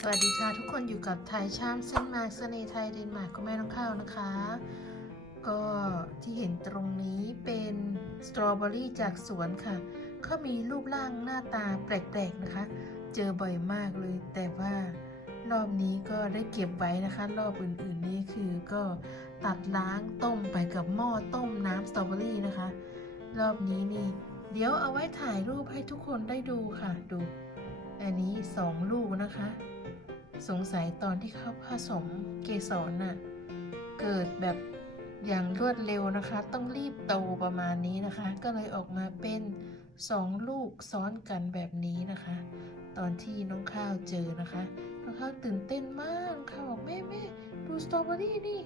สวัสดีค่ะทุกคนอยู่กับไทยชามเส้นมาเสน่ห์ไทยเดนมาร์กคุณแม่น้องข้าวนะคะ ก็ที่เห็นตรงนี้เป็นสตรอเบอรี่จากสวนค่ะเขามีรูปร่างหน้าตาแปลกๆนะคะ เจอบ่อยมากเลย แต่ว่ารอบนี้ก็ได้เก็บไว้นะคะ รอบอื่นๆนี่คือก็ตัดล้างต้มไปกับหม้อต้มน้ำสตรอเบอรี่นะคะ รอบนี้นี่เดี๋ยวเอาไว้ถ่ายรูปให้ทุกคนได้ดูค่ะดูอันนี้สองลูกนะคะ สงสัยตอนที่เขาผสมเกสรน่ะ เกิดแบบอย่างรวดเร็วนะคะ ต้องรีบโตประมาณนี้นะคะ ก็เลยออกมาเป็นสองลูกซ้อนกันแบบนี้นะคะ ตอนที่น้องข้าวเจอนะคะ น้องข้าวตื่นเต้นมากน้องข้าบอกแม่แม่ดูสตรอเบอรี่นี่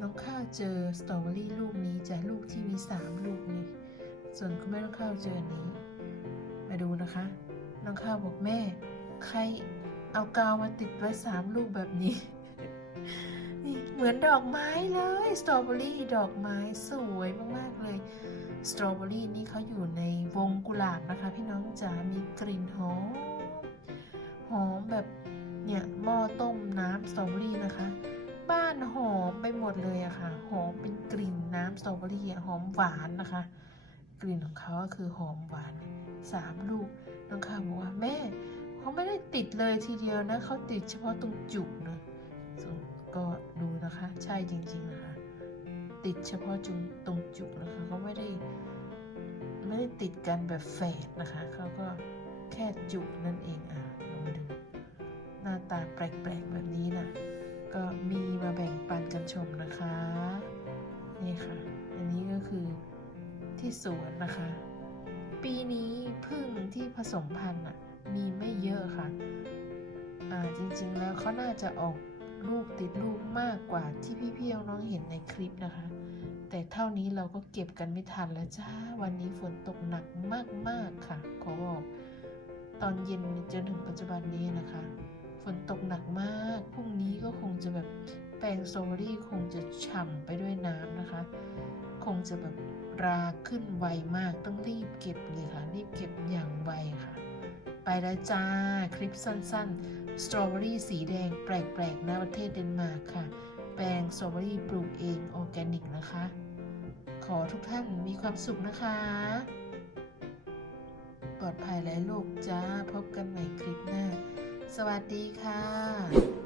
น้องข้าวเจอสตรอเบอรี่ลูกนี้จากลูกที่มีสามลูกนี่ส่วนคุณแม่น้องข้าวเจออันนี้ มาดูนะคะ น้องข้าวบอกแม่ ใคร เอากาวมาติดไว้สามลูกแบบนี้ นี่เหมือนดอกไม้เลยสตรอเบอรี่ดอกไม้สวยมากๆเลยสตรอเบอรี่นี่เขาอยู่ในวงกุหลาบนะคะ พี่น้องจ๋า มีกลิ่นหอม หอมแบบเนี่ยหม้อต้มน้ำสตรอเบอรี่นะคะ บ้านหอมไปหมดเลยอะค่ะ หอมเป็นกลิ่นน้ำสตรอเบอรี่หอมหวานนะคะ กลิ่นของเขาก็คือหอมหวานสามลูก น้องข้าวบอกว่าแม่ เขาไม่ได้ติดเลยทีเดียวนะเขาติดเฉพาะตรงจุกนะส่วนก็ดูนะคะใช่จริงๆนะคะติดเฉพาะจุงตรงจุกนะคะเขาไม่ได้ไม่ได้ติดกันแบบแฝดนะคะเขาก็แค่จุกนั่นเองอะลองมาดูหน้าตาแปลกๆแบบนี้นะก็มีมาแบ่งปันกันชมนะคะ นี่ค่ะ อันนี้ก็คือที่สวนนะคะ ปีนี้พึ่งที่ผสมพันธุ์อะ มีไม่เยอะค่ะอ่าจริงๆแล้วเขาน่าจะออกลูกติดลูกมากกว่าที่พี่ๆน้องๆเห็นในคลิปนะคะ แต่เท่านี้เราก็เก็บกันไม่ทันแล้วจ้า วันนี้ฝนตกหนักมากๆค่ะ ขอบอก ตอนเย็นจนถึงปัจจุบันนี้นะคะ ฝนตกหนักมาก พรุ่งนี้ก็คงจะแบบแปลงสตรอเบอรี่คงจะฉ่ำไปด้วยน้ำนะคะ คงจะแบบราขึ้นไวมากต้องรีบเก็บเลยค่ะ รีบเก็บอย่างไวค่ะ ไปแล้วจ้า คลิปสั้นๆ สตรอเบอรี่สีแดงแปลกๆณประเทศเดนมาร์กค่ะ แปลงสตรอเบอรี่ปลูกเองออร์แกนิกนะคะ ขอทุกท่านมีความสุขนะคะ ปลอดภัยและลูกจ้า พบกันใหม่คลิปหน้า สวัสดีค่ะ